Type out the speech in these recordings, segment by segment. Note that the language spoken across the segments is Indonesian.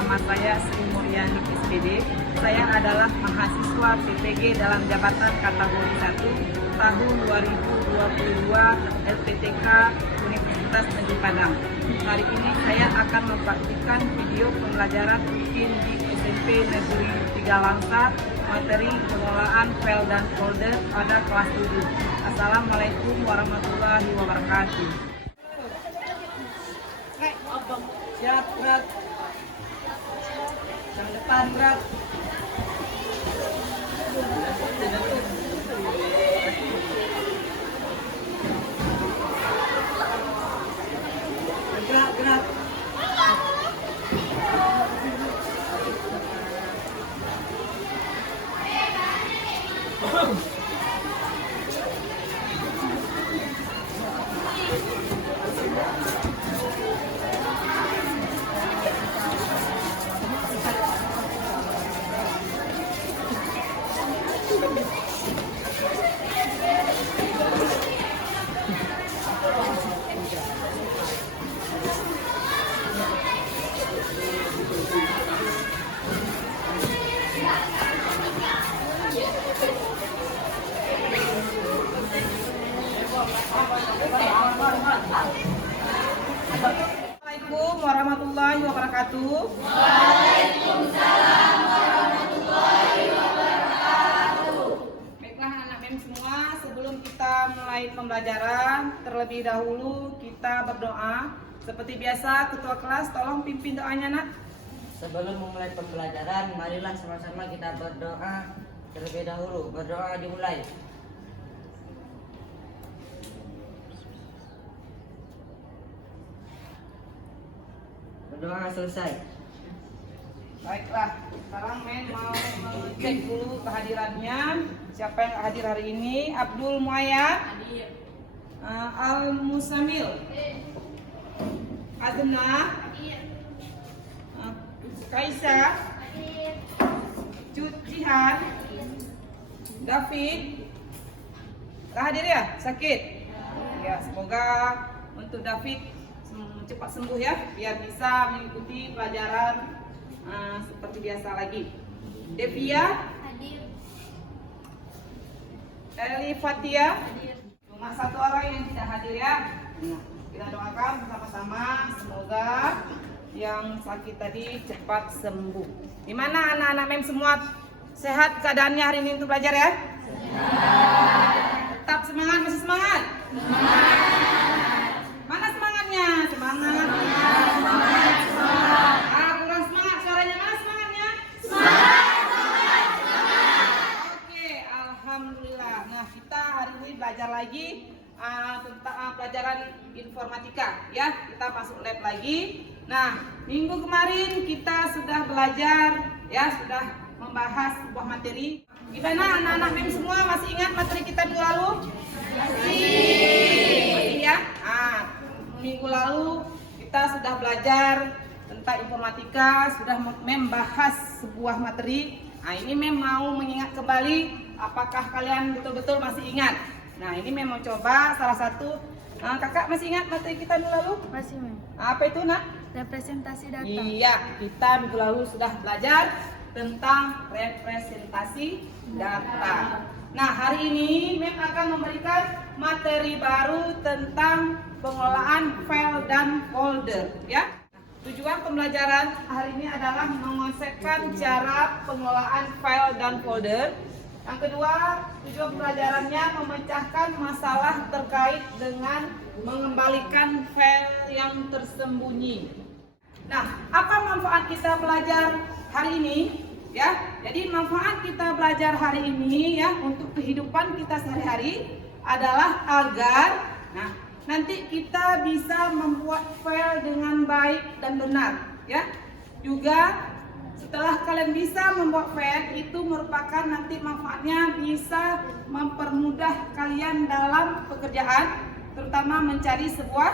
Nama saya Sri Mulyani SPD. Saya adalah mahasiswa PPG dalam jabatan kategori 1 tahun 2022 LPTK Universitas Negeri Padang. Hari ini saya akan mempraktikkan video pembelajaran rutin di SMP Negeri 3 Langsa, materi pengelolaan file dan folder pada kelas 7. Assalamualaikum warahmatullahi wabarakatuh. Siap, berat. Yang depan, berat. Gerak, gerak. Assalamualaikum warahmatullahi wabarakatuh. Waalaikumsalam warahmatullahi wabarakatuh. Baiklah anak mem semua, sebelum kita mulai pembelajaran, terlebih dahulu kita berdoa. Seperti biasa, ketua kelas tolong pimpin doanya, nak. Sebelum memulai pembelajaran, marilah sama-sama kita berdoa terlebih dahulu. Berdoa dimulai. Berdoa selesai. Baiklah, sekarang men mau mengecek dulu kehadirannya. Siapa yang hadir hari ini? Abdul Muayyad, Al Musamil, Adna, Kaisa, Cut Jihan, David. Gak hadir ya? Sakit? Ya, semoga untuk David cepat sembuh ya, biar bisa mengikuti pelajaran seperti biasa lagi. Devia, Eli Fatia, cuma satu orang yang tidak hadir ya. Kita doakan bersama-sama semoga yang sakit tadi cepat sembuh. Di mana anak-anak mem semua sehat keadaannya hari ini untuk belajar ya? Tetap semangat, masih semangat? Mana semangatnya? Semangat. Kurang semangat suaranya. Mana semangatnya? Oke, alhamdulillah. Nah, kita hari ini belajar lagi tentang pelajaran informatika ya. Kita masuk lab lagi. Nah, minggu kemarin kita sudah belajar ya, sudah membahas sebuah materi. Gimana anak-anak mem semua masih ingat materi kita minggu lalu? Masih ya? Minggu lalu kita sudah belajar tentang informatika, sudah membahas sebuah materi. Nah, ini mem mau mengingat kembali, apakah kalian betul-betul masih ingat? Nah, ini mem mau coba salah satu. Kakak masih ingat materi kita minggu lalu? Masih, Mem. Apa itu, nak? Representasi data. Iya, kita minggu lalu sudah belajar tentang representasi data. Nah, hari ini Mem akan memberikan materi baru tentang pengelolaan file dan folder ya. Tujuan pembelajaran hari ini adalah mengonsepkan cara pengelolaan file dan folder. Yang kedua, tujuan pembelajarannya memecahkan masalah terkait dengan mengembalikan file yang tersembunyi. Nah, apa manfaat kita belajar hari ini? Ya, jadi manfaat kita belajar hari ini ya untuk kehidupan kita sehari-hari adalah agar nanti kita bisa membuat file dengan baik dan benar ya. Juga setelah kalian bisa membuat file, itu merupakan nanti manfaatnya bisa mempermudah kalian dalam pekerjaan, terutama mencari sebuah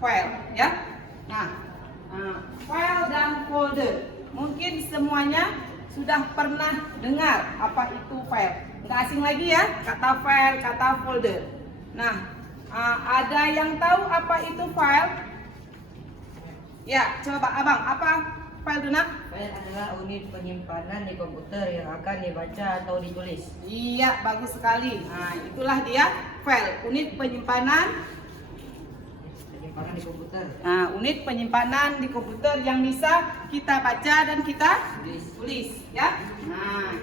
file ya. Nah, file dan folder mungkin semuanya sudah pernah dengar apa itu file. Nggak asing lagi ya kata file, kata folder. Nah, ada yang tahu apa itu file? Ya, coba abang, apa file itu nak? File adalah unit penyimpanan di komputer yang akan dibaca atau ditulis. Iya, bagus sekali. Nah, itulah dia file, unit penyimpanan. Penyimpanan di komputer. Nah, unit penyimpanan di komputer yang bisa kita baca dan kita tulis, ya. Nah,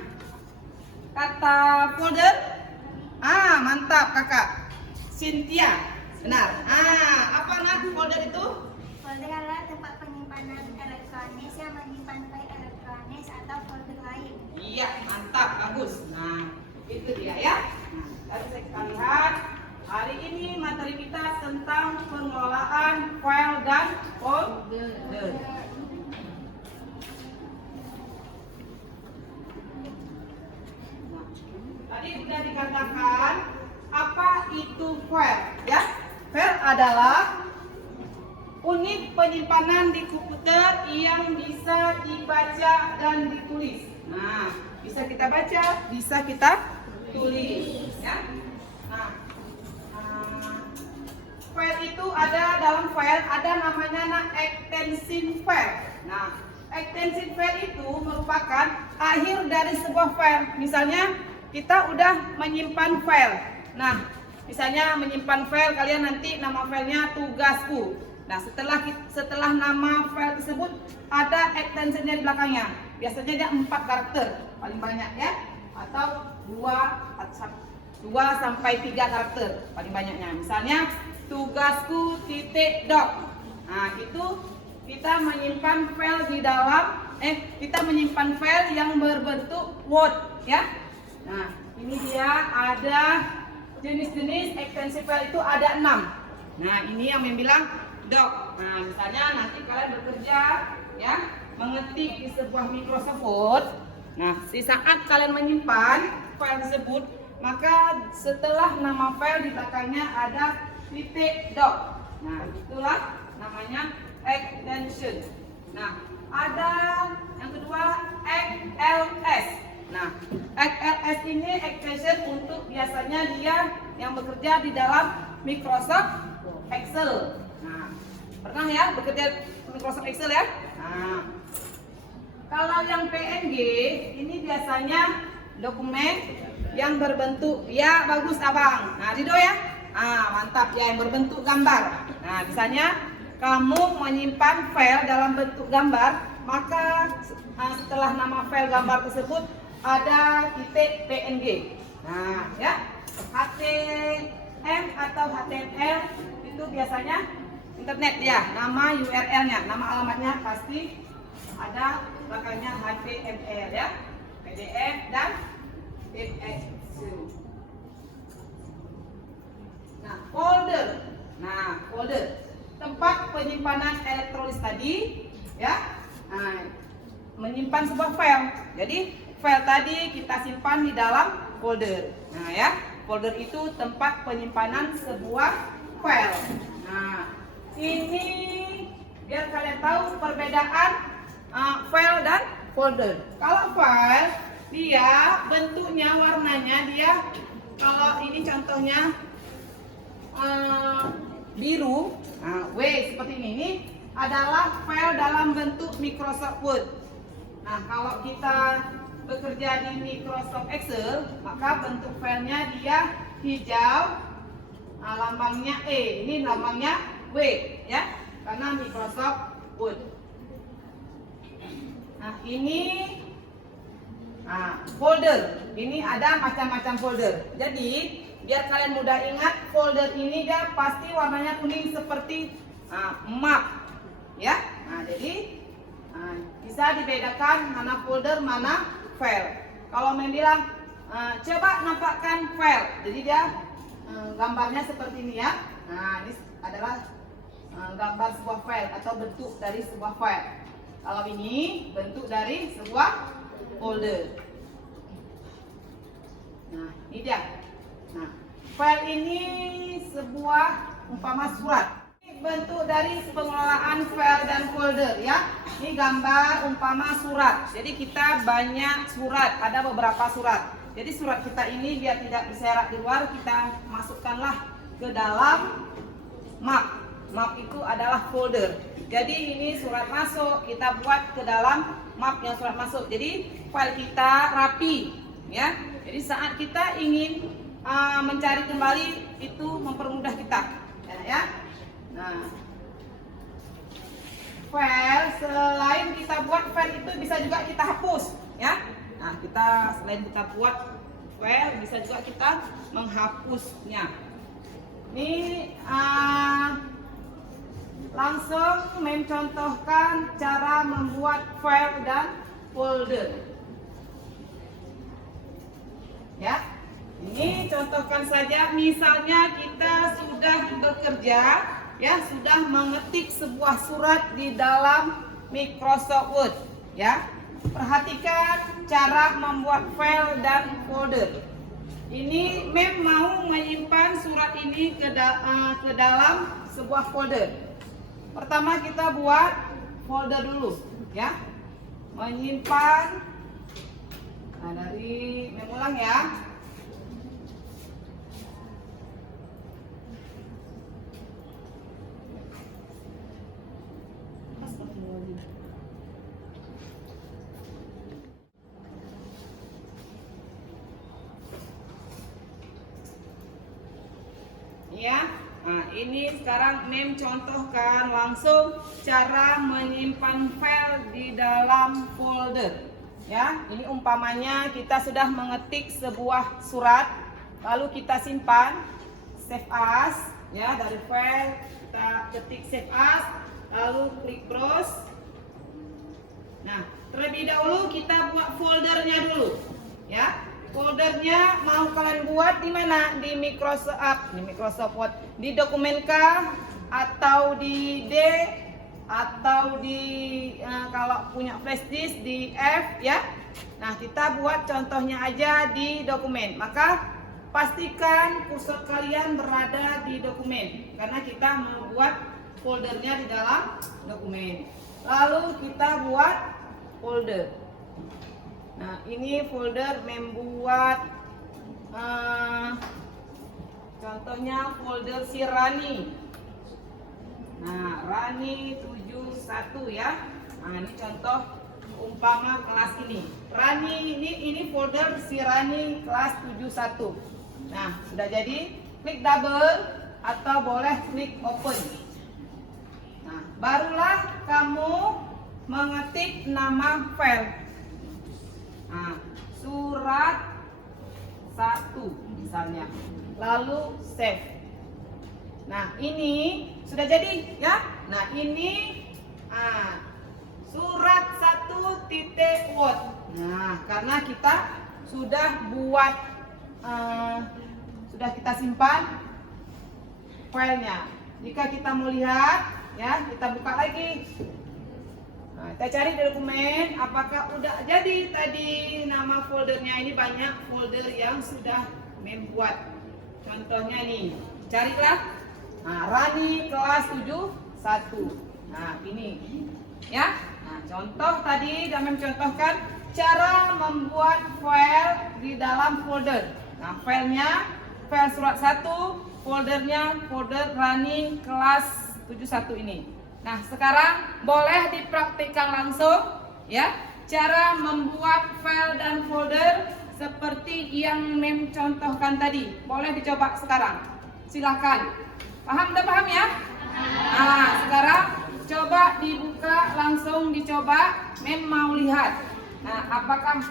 kata folder, mantap kakak. Cynthia, benar. Apa nak folder itu? Folder adalah tempat penyimpanan elektronis yang menyimpan file elektronis atau folder lain. Iya, mantap, bagus. Nah, itu dia ya. Nah, tadi kita lihat hari ini materi kita tentang pengelolaan file dan folder. Nah, tadi sudah dikatakan apa itu file, ya? File adalah unit penyimpanan di komputer yang bisa dibaca dan ditulis. Nah, bisa kita baca, bisa kita tulis, ya. Nah, file itu ada dalam file ada namanya extension file. Nah, extension file itu merupakan akhir dari sebuah file. Misalnya kita udah menyimpan file. Nah, misalnya menyimpan file, kalian nanti nama filenya tugasku. Nah, setelah nama file tersebut ada extensionnya di belakangnya. Biasanya dia 4 karakter paling banyak ya, atau 2 sampai 3 karakter paling banyaknya. Misalnya tugasku titik doc. Nah, itu kita menyimpan file di dalam kita menyimpan file yang berbentuk Word ya. Nah, ini dia ada jenis-jenis extension file itu ada 6. Nah, ini yang bilang doc. Nah, misalnya nanti kalian bekerja ya, mengetik di sebuah Microsoft Word. Nah, di saat kalian menyimpan file tersebut, maka setelah nama file di belakangnya ada titik doc. Nah, itulah namanya extension. Nah, ada yang kedua XLS. Nah, XLS ini extension untuk biasanya dia yang bekerja di dalam Microsoft Excel. Nah, pernah ya bekerja di Microsoft Excel ya? Nah, kalau yang PNG ini biasanya dokumen yang berbentuk, ya bagus abang. Nah, Rido ya? Mantap ya, yang berbentuk gambar. Nah, misalnya kamu menyimpan file dalam bentuk gambar, maka setelah nama file gambar tersebut ada titik PNG. Nah, ya, HTML atau HTML itu biasanya internet ya, nama URL-nya, nama alamatnya pasti ada belakangnya HTML ya, PDF dan PDF. Nah, folder. Nah, folder tempat penyimpanan elektronis tadi ya. Nah, menyimpan sebuah file. Jadi file tadi kita simpan di dalam folder. Nah, ya, folder itu tempat penyimpanan sebuah file. Nah, ini biar kalian tahu perbedaan file dan folder. Kalau file dia bentuknya, warnanya dia, kalau ini contohnya biru, W seperti ini adalah file dalam bentuk Microsoft Word. Nah, kalau kita bekerja di Microsoft Excel, maka bentuk filenya dia hijau, lambangnya E, ini lambangnya W ya, karena Microsoft Word. Nah, ini folder. Ini ada macam-macam folder. Jadi biar kalian mudah ingat, folder ini dia pasti warnanya kuning seperti map ya. Nah, jadi bisa dibedakan mana folder mana file. Kalau bilang coba nampakkan file, jadi dia gambarnya seperti ini ya. Nah, ini adalah gambar sebuah file atau bentuk dari sebuah file. Kalau ini bentuk dari sebuah folder. Nah, ini dia. Nah, file ini sebuah umpama surat. Ini bentuk dari pengelolaan file dan folder ya. Ini gambar umpama surat. Jadi kita banyak surat, ada beberapa surat. Jadi surat kita ini biar tidak berserak di luar, kita masukkanlah ke dalam map. Map itu adalah folder. Jadi ini surat masuk, kita buat ke dalam map yang surat masuk. Jadi file kita rapi, ya. Jadi saat kita ingin mencari kembali itu mempermudah kita, ya. Nah, file selain kita buat file itu bisa juga kita hapus, ya. Nah, kita selain kita buat file bisa juga kita menghapusnya. Ini langsung mencontohkan cara membuat file dan folder. Ya, ini contohkan saja. Misalnya kita sudah bekerja, ya, sudah mengetik sebuah surat di dalam Microsoft Word, ya. Perhatikan cara membuat file dan folder. Ini Mem mau menyimpan surat ini ke dalam sebuah folder. Pertama kita buat folder dulu, ya. Menyimpan. Nah, dari Mem ulang ya. Ya, nah ini sekarang Mem contohkan langsung cara menyimpan file di dalam folder. Ya, ini umpamanya kita sudah mengetik sebuah surat, lalu kita simpan, save as, ya, dari file kita ketik save as, lalu klik browse. Nah, terlebih dahulu kita buat foldernya dulu, ya. Foldernya mau kalian buat di mana? Di Microsoft Word, di dokumen kah, atau di D, atau di kalau punya flash disk di F, ya. Nah, kita buat contohnya aja di dokumen. Maka pastikan kursor kalian berada di dokumen karena kita membuat foldernya di dalam dokumen. Lalu kita buat folder. Nah, ini folder membuat contohnya folder si Rani. Nah, Rani 71 ya. Nah, ini contoh umpama kelas ini. Rani ini folder si Rani kelas 71. Nah, sudah jadi, klik double atau boleh klik open. Nah, barulah kamu mengetik nama file. Nah, surat 1 misalnya, lalu save. Nah, ini sudah jadi, ya. Nah, ini surat 1.word. Nah, karena kita sudah buat sudah kita simpan filenya. Jika kita mau lihat, ya, kita buka lagi. Nah, kita cari di dokumen apakah udah jadi tadi nama foldernya. Ini banyak folder yang sudah membuat. Contohnya nih, carilah. Nah, Rani kelas 71. Nah, ini ya. Nah, contoh tadi kami mencontohkan cara membuat file di dalam folder. Nah, filenya file surat 1, foldernya folder Rani kelas 71 ini. Nah, sekarang boleh dipraktikkan langsung, ya, cara membuat file dan folder seperti yang Mem contohkan tadi. Boleh dicoba sekarang. Silakan. Paham ya? Nah, sekarang coba dibuka, langsung dicoba. Mem mau lihat. Nah, apakah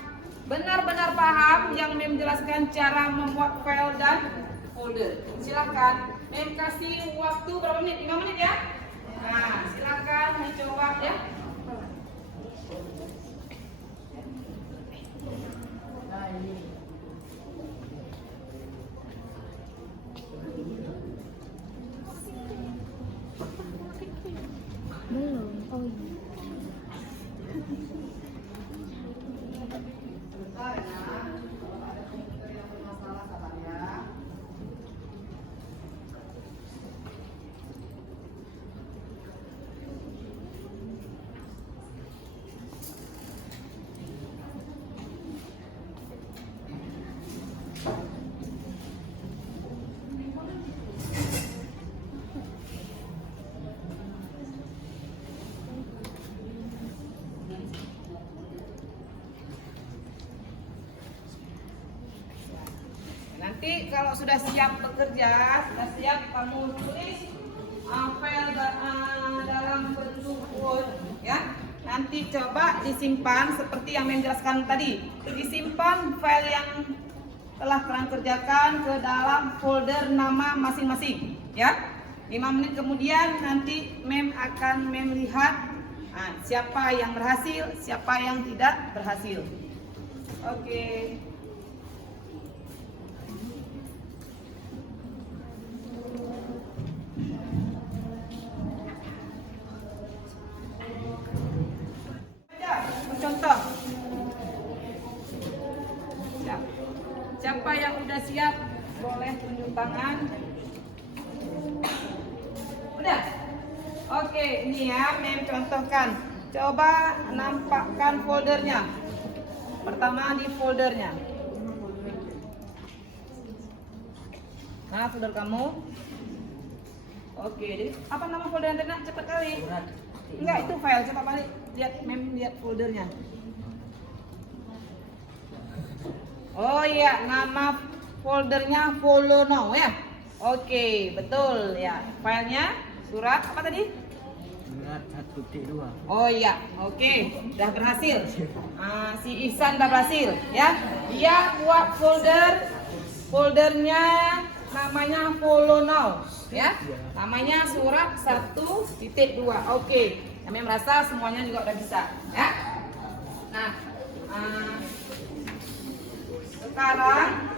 benar-benar paham yang Mem jelaskan cara membuat file dan folder? Silakan. Mem kasih waktu berapa menit? 5 menit ya? Nah, silakan mencoba ya. Belum. Oh iya. Bentar ya. Kalau ada komputer yang bermasalah, sabar ya. Nanti kalau sudah siap bekerja, sudah siap kamu tulis file dalam bentuk Word, ya. Nanti coba disimpan seperti yang menjelaskan tadi. Disimpan file yang telah kalian kerjakan ke dalam folder nama masing-masing, ya. 5 menit kemudian nanti mem akan melihat siapa yang berhasil, siapa yang tidak berhasil. Oke. Contoh. Siapa yang udah siap boleh tunjuk tangan. Udah. Oke, ini ya mem contohkan. Coba nampakkan foldernya. Pertama di foldernya. Nah, folder kamu. Oke, jadi apa nama folder yang tadi? Cepat kali. Enggak, itu file. Coba balik. Lihat foldernya. Oh iya, nama foldernya follow now ya. Oke, betul ya. Filenya surat apa tadi? Surat 1.2. Oh iya, oke, udah berhasil. Si Ihsan udah berhasil ya. Dia buat foldernya namanya follow now ya. Namanya surat 1.2. Oke. Kami merasa semuanya juga udah bisa, ya. Nah, sekarang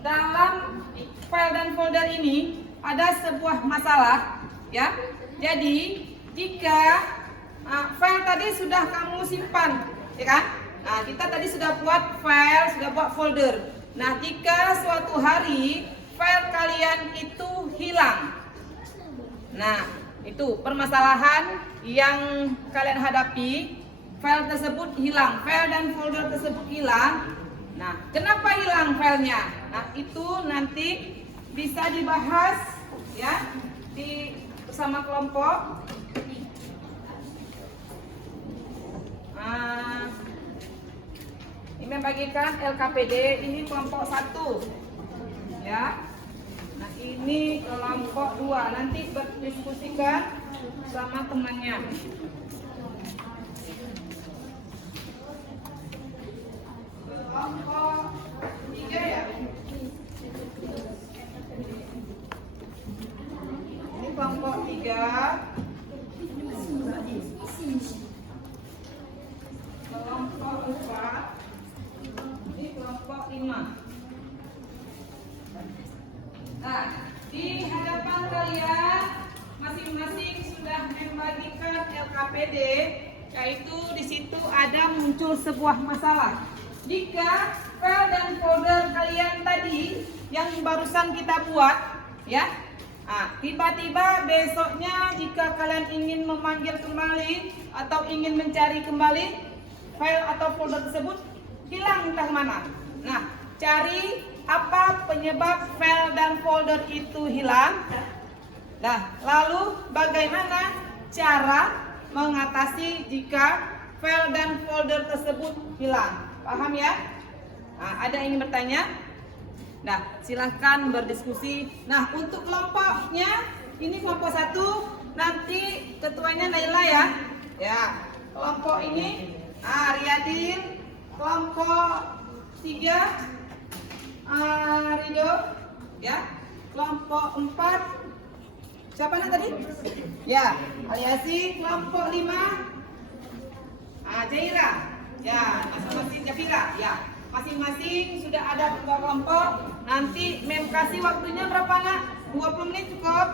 dalam file dan folder ini ada sebuah masalah, ya. Jadi jika file tadi sudah kamu simpan, ya kan? Nah, kita tadi sudah buat file, sudah buat folder. Nah, jika suatu hari file kalian itu hilang. Nah, itu permasalahan yang kalian hadapi. File tersebut hilang, file dan folder tersebut hilang. Nah, kenapa hilang filenya? Nah, itu nanti bisa dibahas ya bersama kelompok. Ini membagikan LKPD, ini kelompok 1 ya. Nah, ini kelompok 2, nanti berdiskusikan sama temannya. Kelompok 3 ya. Ini kelompok 3. Kelompok 4. Ini kelompok 5. Nah, di hadapan kalian masing-masing sudah membagikan LKPD, yaitu di situ ada muncul sebuah masalah. Jika file dan folder kalian tadi yang barusan kita buat, ya, tiba-tiba besoknya jika kalian ingin memanggil kembali atau ingin mencari kembali file atau folder tersebut hilang entah mana. Nah, cari apa penyebab file dan folder itu hilang. Nah, lalu bagaimana cara mengatasi jika file dan folder tersebut hilang? Paham ya? Nah, ada yang ingin bertanya? Nah, silahkan berdiskusi. Nah, untuk kelompoknya, ini kelompok 1, nanti ketuanya Naila ya. Ya, kelompok ini Riyadin, kelompok 3 Ridho, ya. Kelompok 4 siapa tadi? Ya, Aliasi. Kelompok 5 Jaira. Ya, masing-masing Jafira. Ya, masing-masing sudah ada kelompok. Nanti mem kasih waktunya berapa nak? 20 menit cukup?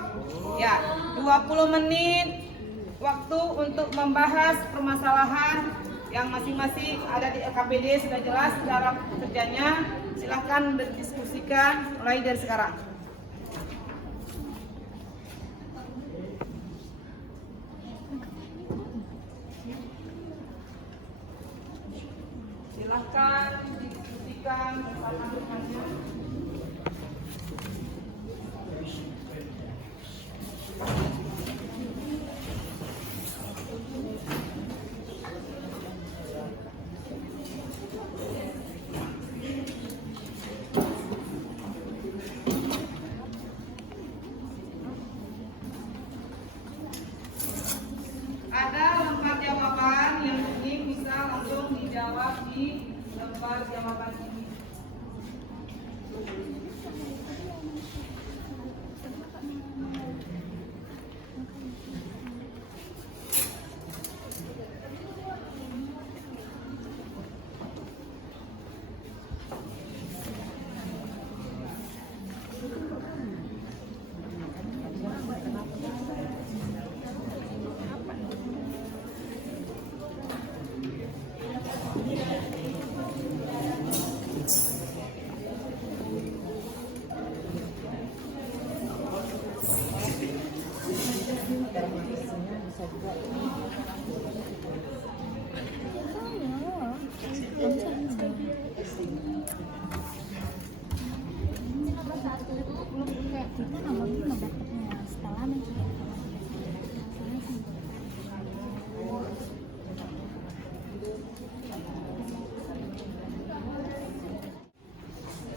Ya, 20 menit waktu untuk membahas permasalahan yang masing-masing ada di LKPD. Sudah jelas cara kerjanya. Silahkan berdiskusikan mulai dari sekarang. Silahkan diskusikan bersama temannya. gambar jawaban ini.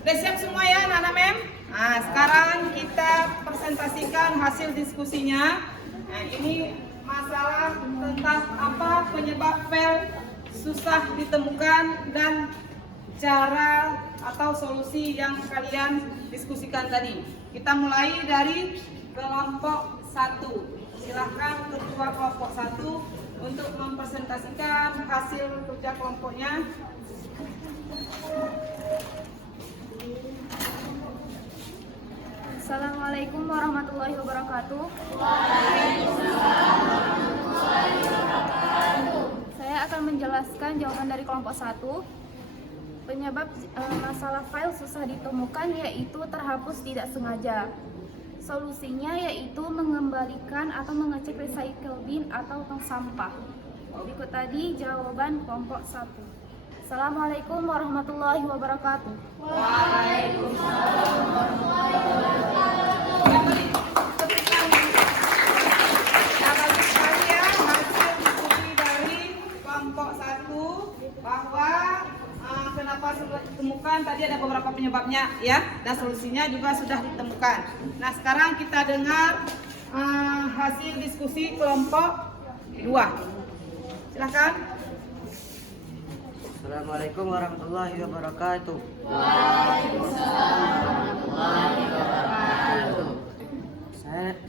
Udah siap semua ya anak-anak mem? Nah sekarang kita presentasikan hasil diskusinya. Nah ini masalah tentang apa penyebab fail susah ditemukan dan cara atau solusi yang kalian diskusikan tadi. Kita mulai dari kelompok 1. Silahkan ketua kelompok 1 untuk mempresentasikan hasil kerja kelompoknya. Assalamualaikum warahmatullahi wabarakatuh. Saya akan menjelaskan jawaban dari kelompok 1. Penyebab masalah file susah ditemukan yaitu terhapus tidak sengaja. Solusinya yaitu mengembalikan atau mengecek recycle bin atau tong sampah. Berikut tadi jawaban kelompok 1. Assalamualaikum warahmatullahi wabarakatuh. Bahwa kenapa sudah ditemukan tadi ada beberapa penyebabnya ya, dan solusinya juga sudah ditemukan. Nah sekarang kita dengar hasil diskusi kelompok 2. Silakan. Assalamualaikum warahmatullahi wabarakatuh.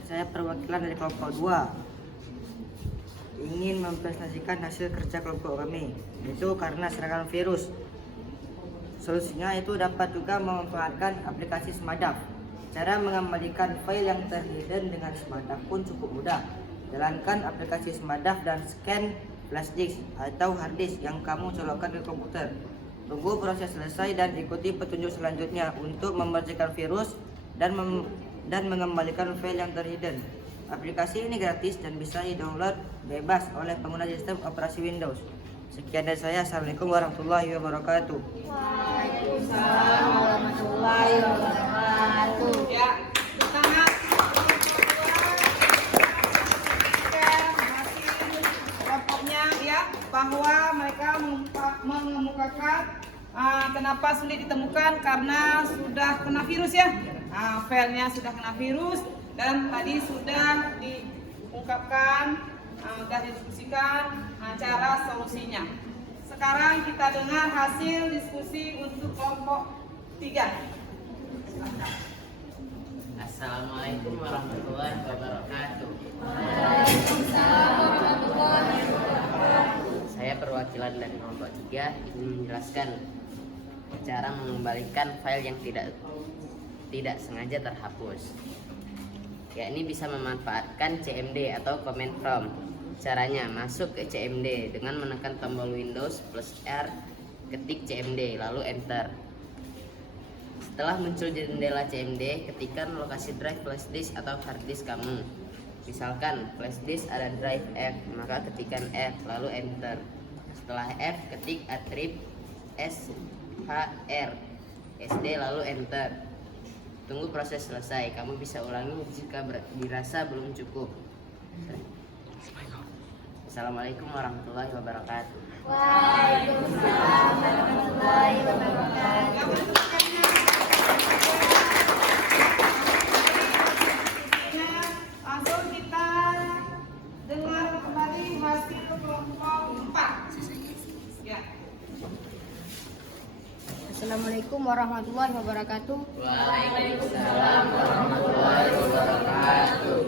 Saya perwakilan dari kelompok 2 ingin mempresentasikan hasil kerja kelompok kami, itu karena serangan virus. Solusinya itu dapat juga memanfaatkan aplikasi Smadaf. Cara mengembalikan file yang terhidden dengan Smadaf pun cukup mudah. Jalankan aplikasi Smadaf dan scan flash disk atau hard disk yang kamu colokkan ke komputer. Tunggu proses selesai dan ikuti petunjuk selanjutnya untuk membersihkan virus dan mengembalikan file yang terhidden. Aplikasi ini gratis dan bisa di-download bebas oleh pengguna sistem operasi Windows. Sekian dari saya. Assalamualaikum warahmatullahi wabarakatuh. Waalaikumsalam warahmatullahi wabarakatuh. Ya, sangat kelompoknya ya, bahwa mereka mengemukakan kenapa sulit ditemukan karena sudah kena virus ya. Filenya sudah kena virus. Dan tadi sudah diungkapkan, sudah didiskusikan cara solusinya. Sekarang kita dengar hasil diskusi untuk kelompok 3. Assalamualaikum warahmatullahi wabarakatuh. Saya perwakilan dari kelompok 3 ingin menjelaskan cara mengembalikan file yang tidak sengaja terhapus. Yakni bisa memanfaatkan CMD atau command prompt. Caranya masuk ke CMD dengan menekan tombol Windows plus R, ketik CMD lalu enter. Setelah muncul jendela CMD, ketikkan lokasi drive flash disk atau hard disk kamu. Misalkan flash disk ada drive F, maka ketikkan F lalu enter. Setelah F, ketik attrib SHR SD lalu enter. Tunggu proses selesai. Kamu bisa ulangi jika dirasa belum cukup. Assalamualaikum warahmatullahi wabarakatuh. Waalaikumsalam warahmatullahi wabarakatuh. Langsung kita dengar kembali hasil kelompok 4. Ya. Assalamualaikum warahmatullahi wabarakatuh. Waalaikumsalam warahmatullahi wabarakatuh.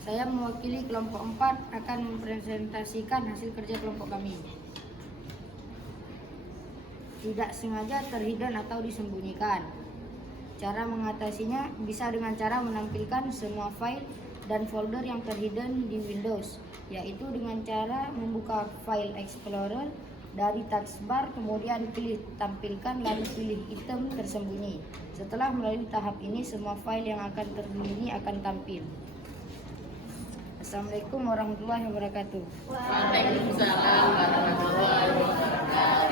Saya mewakili kelompok 4 akan mempresentasikan hasil kerja kelompok kami. Tidak sengaja terhidden atau disembunyikan. Cara mengatasinya bisa dengan cara menampilkan semua file dan folder yang terhidden di Windows, yaitu dengan cara membuka File Explorer dari taskbar, kemudian pilih tampilkan lalu pilih item tersembunyi. Setelah melalui tahap ini, semua file yang akan tersembunyi akan tampil. Assalamualaikum warahmatullahi wabarakatuh. Waalaikumsalam warahmatullahi wabarakatuh.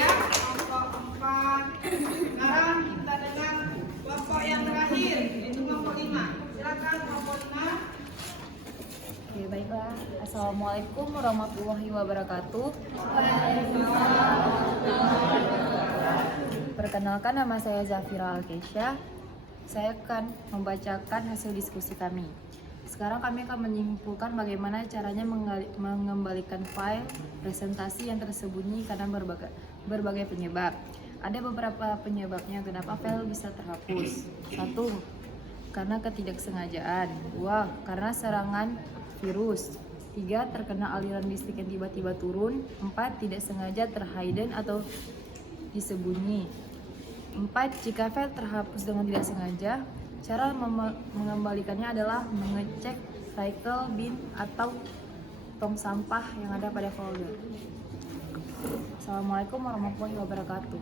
Ya, kelompok 4. Sekarang kita dengar kelompok yang terakhir, yaitu kelompok 5. Silakan kelompok 5. Oke, baiklah. Assalamualaikum warahmatullahi wabarakatuh. Perkenalkan, nama saya Zafira Alkesha. Saya akan membacakan hasil diskusi kami. Sekarang kami akan menyimpulkan bagaimana caranya mengembalikan file presentasi yang tersembunyi karena berbagai penyebab. Ada beberapa penyebabnya kenapa file bisa terhapus. 1. Karena ketidaksengajaan. 2. Karena serangan virus. 3. Terkena aliran listrik yang tiba-tiba turun. 4. Tidak sengaja terhidden atau disembunyi. 4. Jika file terhapus dengan tidak sengaja, cara mengembalikannya adalah mengecek recycle bin atau tong sampah yang ada pada folder. Assalamualaikum warahmatullahi wabarakatuh.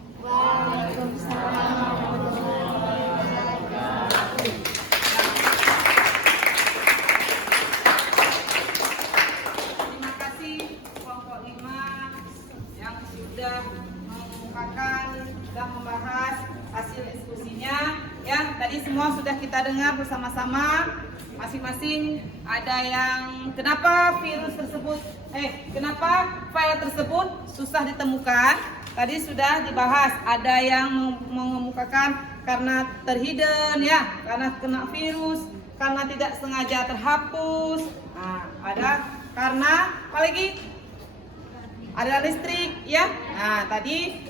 Terima kasih kelompok 5 yang sudah mengemukakan dan membahas hasil diskusinya. Ya, tadi semua sudah kita dengar bersama-sama. Masing-masing ada yang kenapa kenapa file tersebut susah ditemukan. Tadi sudah dibahas. Ada yang mengemukakan karena terhidden, ya, karena kena virus, karena tidak sengaja terhapus. Nah, ada karena apalagi ada listrik, ya. Nah, tadi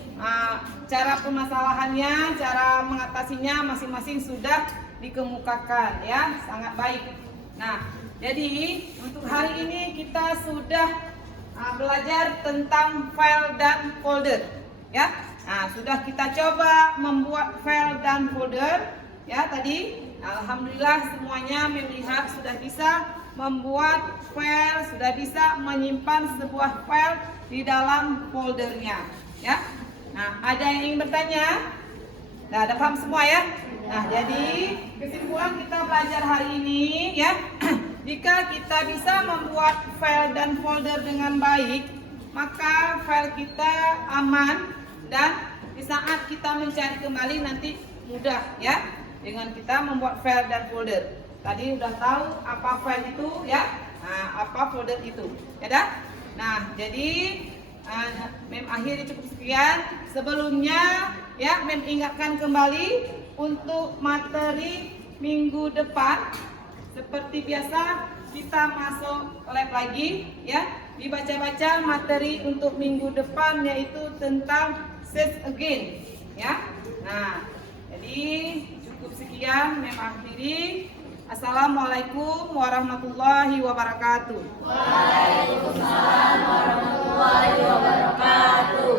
cara permasalahannya, cara mengatasinya masing-masing sudah dikemukakan, ya, sangat baik. Nah, jadi untuk hari ini kita sudah belajar tentang file dan folder, ya. Nah, sudah kita coba membuat file dan folder, ya, tadi. Alhamdulillah semuanya melihat sudah bisa membuat file, sudah bisa menyimpan sebuah file di dalam foldernya, ya. Nah, ada yang ingin bertanya? Nah, ada paham semua, ya? Nah, jadi kesimpulan kita belajar hari ini, ya, jika kita bisa membuat file dan folder dengan baik, maka file kita aman dan di saat kita mencari kembali nanti mudah, ya, dengan kita membuat file dan folder. Tadi udah tahu apa file itu, ya, apa folder itu, ya dah. Nah, jadi Mem akhiri cukup sekian. Sebelumnya, ya, Mem ingatkan kembali untuk materi minggu depan. Seperti biasa kita masuk lab lagi, ya. Dibaca-baca materi untuk minggu depan yaitu tentang search again, ya. Nah, jadi cukup sekian Mem akhiri. Assalamualaikum warahmatullahi wabarakatuh. Waalaikumsalam warahmatullahi wabarakatuh.